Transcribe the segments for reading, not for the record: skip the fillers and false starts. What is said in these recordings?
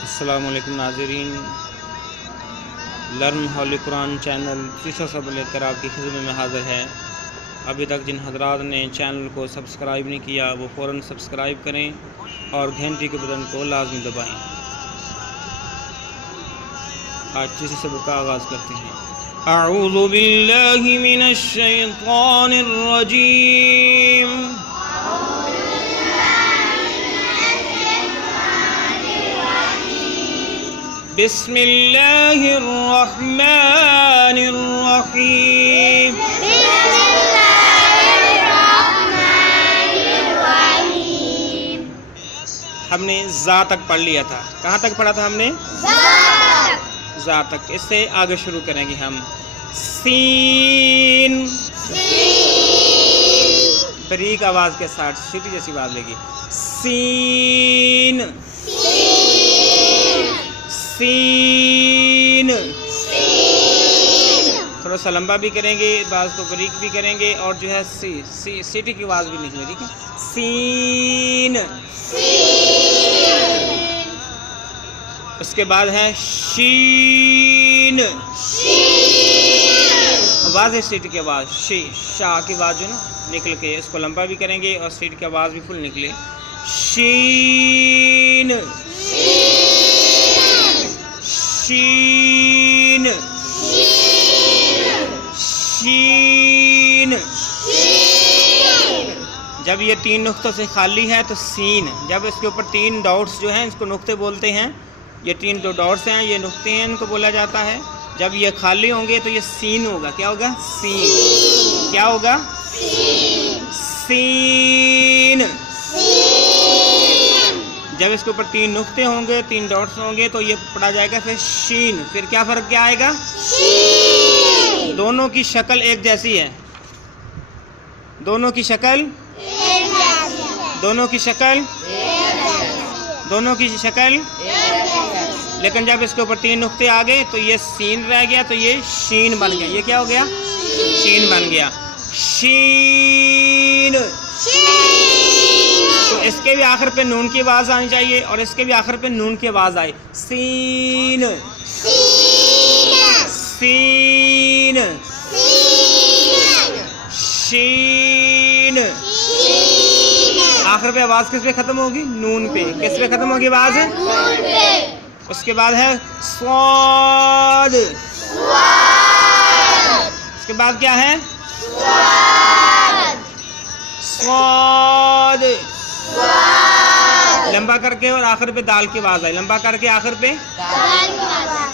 अस्सलाम वालेकुम नाज़रीन, लर्न होली कुरान चैनल तीसरा सब लेकर आपकी खिदमत में हाज़िर है। अभी तक जिन हजरात ने चैनल को सब्सक्राइब नहीं किया वो फ़ौरन सब्सक्राइब करें और घंटी के बटन को लाजमी दबाएं। आज तीसरे सबक का आगाज़ करते हैं। अऊज़ु बिल्लाहि मिनश शैतानिर रजीम। बिस्मिल्लाहिर रहमानिर रहीम। हमने ज़ा तक पढ़ लिया था। कहाँ तक पढ़ा था हमने? ज़ा तक। इससे आगे शुरू करेंगे हम। सीन, बरीक आवाज़ के साथ सीटी जैसी आवाज़ लेगी। सीन, सीन। थोड़ा सा लंबा भी करेंगे, बाज़ को बरीक भी करेंगे और जो है सीटी की आवाज़ भी निकले, ठीक है। सीन। उसके बाद है शीन। आवाज़ है सीटी की आवाज़, शाह की आवाज़ जो ना निकल के, इसको लंबा भी करेंगे और सीटी की आवाज़ भी फुल निकले। शीन, शीन, शीन। जब ये तीन नुक्तों से खाली है तो सीन। जब इसके ऊपर तीन डॉट्स जो हैं इसको नुक्ते बोलते हैं। ये तीन जो डॉट्स हैं ये नुक्ते हैं, इनको बोला जाता है। जब ये खाली होंगे तो ये सीन होगा। क्या होगा? सीन। क्या होगा? सीन। जब इसके ऊपर तीन नुक्ते होंगे, तीन डॉट्स होंगे तो ये पढ़ा जाएगा फिर शीन। फिर क्या फ़र्क क्या आएगा? दोनों की शक्ल एक जैसी है। दोनों की शक्ल, दोनों की शक्ल, दोनों की शक्ल। लेकिन जब इसके ऊपर तीन नुक्ते आ गए तो ये सीन रह गया, तो ये शीन बन गया। ये क्या हो गया? शीन बन गया। शीन। तो इसके भी आखिर पे नून की आवाज़ आनी चाहिए और इसके भी आखिर पे नून की आवाज़ आए। सीन, सीन, शीन। आखिर पे आवाज़ किस पे ख़त्म होगी? नून पे। किस पे ख़त्म होगी आवाज़? उसके बाद है स्वाद। उसके बाद क्या है? स्वाद। लंबा करके और आखिर पे दाल की आवाज़ आई। लंबा करके आखिर पे,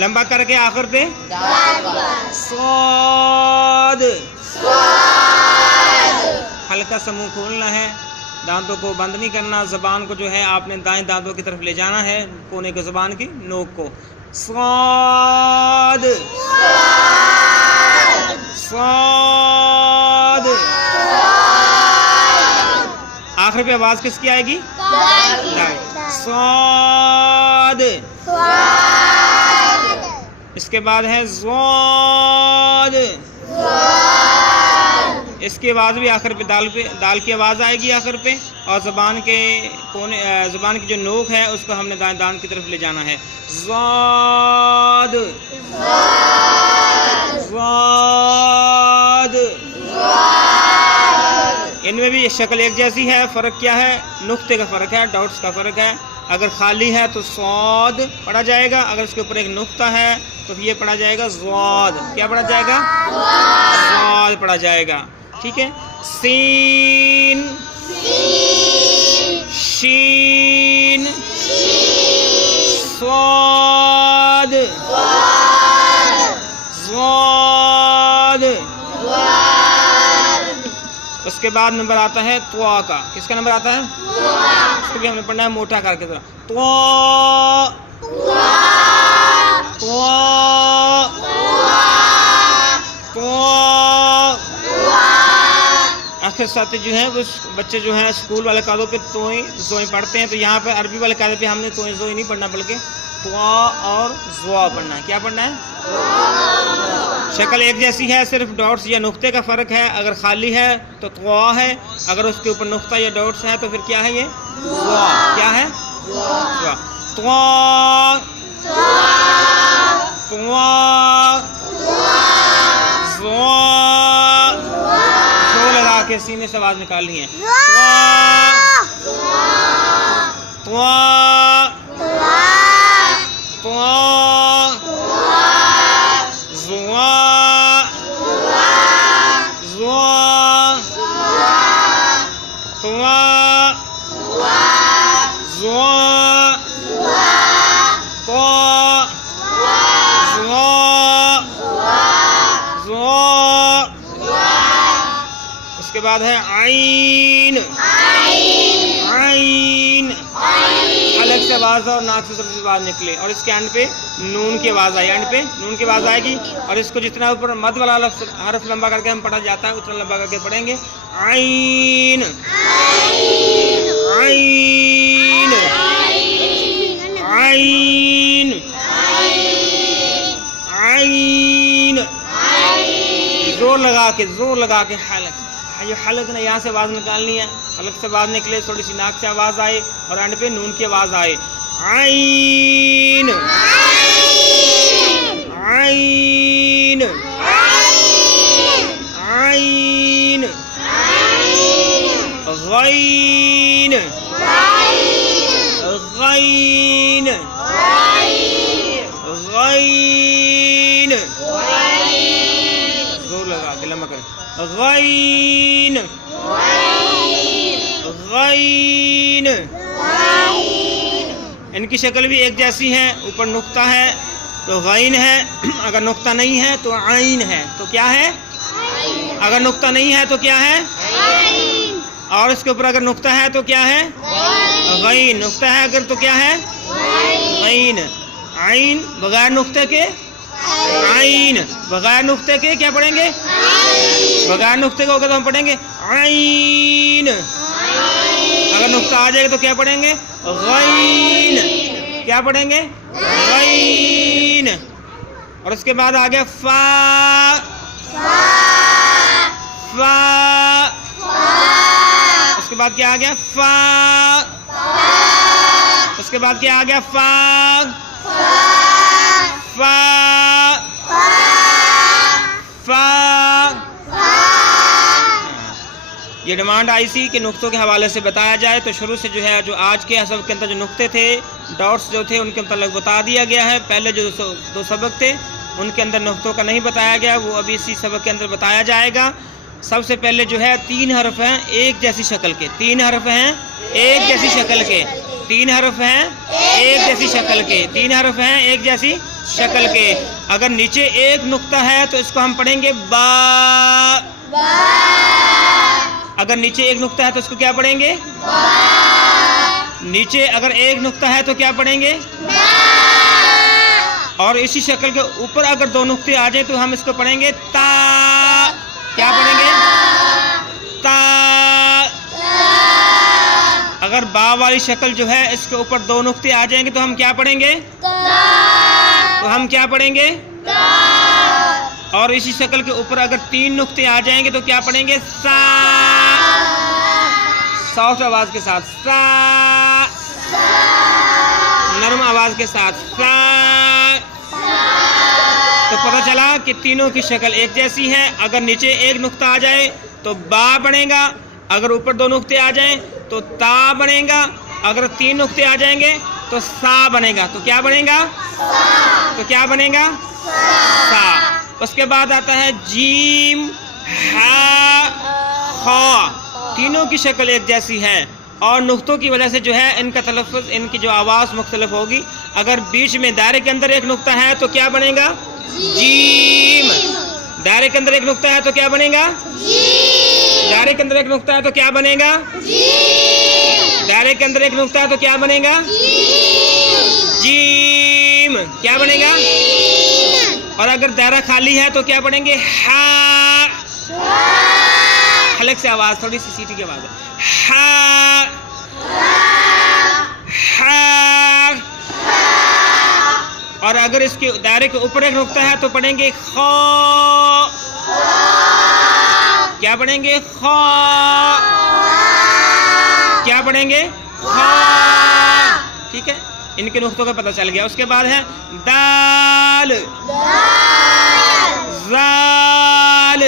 लंबा करके आखिर पे स्वाद। हल्का सा मुंह खोलना है, दांतों को बंद नहीं करना। ज़बान को जो है आपने दाएं दांतों की तरफ ले जाना है, कोने को ज़बान की नोक को। स्वाद, स्वाद। आखिर पे आवाज़ किसकी आएगी? स्वाद। इसके बाद है ज़्वाद। इसकी आवाज़ भी आखिर पे दाल की आवाज़ आएगी आखिर पे। और ज़बान के कोने, ज़बान की जो नोक है उसको हमने दाएं दांत की तरफ ले जाना है। ज़्वाद, ज़्वाद। इनमें भी शक्ल एक जैसी है। फ़र्क क्या है? नुक्ते का फ़र्क है, डॉट्स का फ़र्क है। अगर खाली है तो स्वाद पढ़ा जाएगा, अगर इसके ऊपर एक नुक्ता है तो ये पढ़ा जाएगा ज़्वाद। क्या पढ़ा जाएगा? ज़्वाद पढ़ा जाएगा, ठीक है। सीन, शीन, स्वाद, ज़्वाद। उसके बाद नंबर आता है त्वा का। किसका नंबर आता है? इसको भी हमने पढ़ना है मोटा करके। त्वा, त्वा, त्वा। आखिर साथी जो है वो बच्चे जो हैं स्कूल वाले कायदों पे तोई ज़ोई पढ़ते हैं, तो यहाँ पे अरबी वाले कायदे पे हमने तोई ज़ोई नहीं पढ़ना, बल्कि त्वा और ज़्वा पढ़ना है। क्या पढ़ना है? शक्ल एक जैसी है, सिर्फ डॉट्स या नुक्ते का फ़र्क है। अगर खाली है तो त्वा है, अगर उसके ऊपर नुक्ता या डॉट्स है तो फिर क्या है? ये ज़्वा। क्या है? त्वा त्वा जोर लगा के सीने से आवाज निकालनी है। त्वा त्वा जुआ जुआ त्वा जुआ उसके बाद है आइन आइन अलग से आवाज और नाक से सबसे आवाज निकले और इसके एंड पे नून की आवाज आई, एंड पे नून की आवाज आएगी और इसको जितना ऊपर मद वाला हरफ लंबा करके हम पढ़ा जाता है उतना लंबा करके पढ़ेंगे। आइन आइन आइन आइन जोर लगा के हलक, ये हलक ने यहाँ से आवाज निकालनी है, हलक से आवाज निकले, थोड़ी सी नाक से आवाज आए और एंड पे नून की आवाज आए। आइन आइन आइन गैन गैन गैन जोर लगा के लम्बा करें। गैन गैन इनकी शक्ल भी एक जैसी है, ऊपर नुक्ता है तो गैन है, अगर नुक्ता नहीं है तो आइन है। तो क्या है? अगर नुक्ता नहीं है तो क्या है? और इसके ऊपर अगर नुक्ता है तो क्या है? गैन। नुक्ता है अगर तो क्या है? गैन। आइन बगैर नुक्ते के आइन, बगैर नुक्ते के क्या पढ़ेंगे? बगैर नुक्ते के होगा तो हम पढ़ेंगे आइन। अगर नुक्ता आ जाएगा तो क्या पढ़ेंगे? गैन। क्या पढ़ेंगे? गैन। और उसके बाद आ गया फा फा। उसके बाद क्या आ गया? फा। उसके बाद क्या आ गया? फा फा फा। ये डिमांड आई सी कि नुक्तों के हवाले से बताया जाए, तो शुरू से जो है जो आज के सबक के अंदर जो नुक्ते थे, डॉट्स जो थे, उनके मतलब बता दिया गया है। पहले जो दो सबक थे उनके अंदर नुक्तों का नहीं बताया गया, वो अभी इसी सबक के अंदर बताया जाएगा। सबसे पहले जो है 3 हरफ हैं एक जैसी शक्ल के, 3 हरफ हैं एक जैसी शक्ल के, 3 हरफ हैं एक जैसी शक्ल के, 3 हरफ हैं एक जैसी शक्ल के। अगर नीचे एक नुक्ता है तो इसको हम पढ़ेंगे बा। अगर नीचे एक नुक्ता है तो इसको क्या पढ़ेंगे? नीचे अगर एक नुक्ता है तो क्या पढ़ेंगे? और इसी शक्ल के ऊपर अगर 2 नुक्ते आ जाए तो हम इसको पढ़ेंगे ता। क्या पढ़ेंगे? ता। अगर बा वाली शक्ल जो है इसके ऊपर 2 नुक्ते आ जाएंगे तो हम क्या पढ़ेंगे? तो हम क्या पढ़ेंगे? और इसी शक्ल के ऊपर अगर 3 नुक्ते आ जाएंगे तो क्या पढ़ेंगे? सा। सॉफ्ट आवाज के साथ सा, नरम आवाज के साथ सा। तो पता चला कि तीनों की शक्ल एक जैसी है। अगर नीचे एक नुक्ता आ जाए तो बा बनेगा, अगर ऊपर 2 नुक्ते आ जाएं तो ता बनेगा, अगर 3 नुक्ते आ जाएंगे तो सा बनेगा। तो क्या बनेगा? तो क्या बनेगा? सा। उसके बाद आता है जीम हा खा। तीनों की शक्ल एक जैसी है और नुक्तों की वजह से जो है इनका तलफ़्फ़ुज़, इनकी जो आवाज़ मुख्तलिफ होगी। अगर बीच में दायरे के अंदर एक नुक्ता है तो क्या बनेगा? जीम। दायरे के अंदर एक नुक्ता है तो क्या बनेगा? दायरे के अंदर एक नुक्ता है तो क्या बनेगा? दायरे के अंदर एक नुक्ता है तो क्या बनेगा? जीम। क्या बनेगा? और अगर दायरा खाली है तो क्या पढ़ेंगे? हा। हलक से आवाज, थोड़ी सी सीटी की आवाज है। हा हा। और अगर इसके दायरे के ऊपर एक नुक्ता है तो पढ़ेंगे खा। क्या पढ़ेंगे? खा। क्या पढ़ेंगे? खा। ان کے نقطوں کا پتہ چل گیا. اس کے بعد ہے دال زال.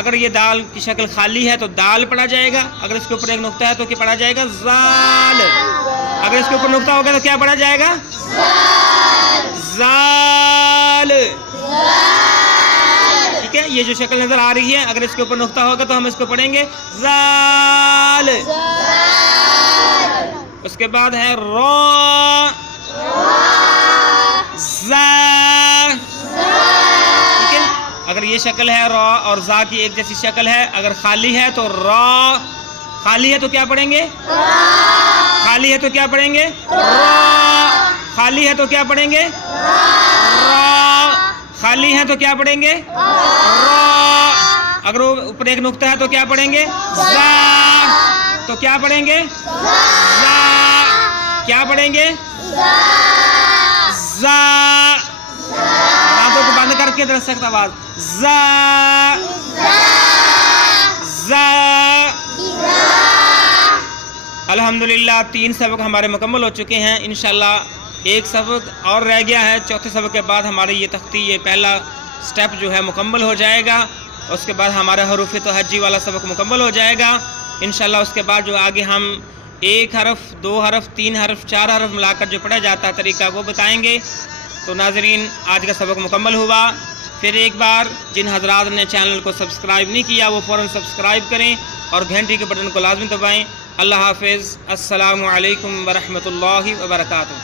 اگر یہ دال کی شکل خالی ہے تو دال پڑھا جائے گا. اگر اس کے اوپر ایک نقطہ ہے تو کیا پڑھا جائے گا؟ زال. اگر اس کے اوپر نقطہ ہوگا تو کیا پڑھا جائے گا؟ زال. ٹھیک ہے، یہ جو شکل نظر آ رہی ہے اگر اس کے اوپر نقطہ ہوگا تو ہم اس کو پڑھیں گے زال. اس کے بعد ہے را زا. ٹھیک ہے، اگر یہ شکل ہے را اور زا کی ایک جیسی شکل ہے، اگر خالی ہے تو را. خالی ہے تو کیا پڑھیں گے؟ خالی ہے تو کیا پڑھیں گے؟ را. خالی ہے تو کیا پڑھیں گے؟ را. خالی ہے تو کیا پڑھیں گے؟ را. اگر اوپر ایک نقطہ ہے تو کیا پڑھیں گے؟ زا. تو کیا پڑھیں گے؟ زا. کیا پڑھیں گے؟ زا. دانتوں کو بند کر کے درست سخت آواز زا زا. الحمدللہ 3 سبق ہمارے مکمل ہو چکے ہیں. انشاءاللہ ایک سبق اور رہ گیا ہے. چوتھے سبق کے بعد ہماری یہ تختی، یہ پہلا سٹیپ جو ہے مکمل ہو جائے گا. اس کے بعد ہمارا حروف تہجی والا سبق مکمل ہو جائے گا انشاءاللہ. اس کے بعد جو آگے ہم 1 حرف 2 حرف 3 حرف 4 حرف ملا کر جو پڑھا جاتا ہے طریقہ وہ بتائیں گے. تو ناظرین آج کا سبق مکمل ہوا. پھر ایک بار جن حضرات نے چینل کو سبسکرائب نہیں کیا وہ فوراً سبسکرائب کریں اور گھنٹی کے بٹن کو لازمی دبائیں. اللہ حافظ. السلام علیکم ورحمۃ اللہ وبرکاتہ.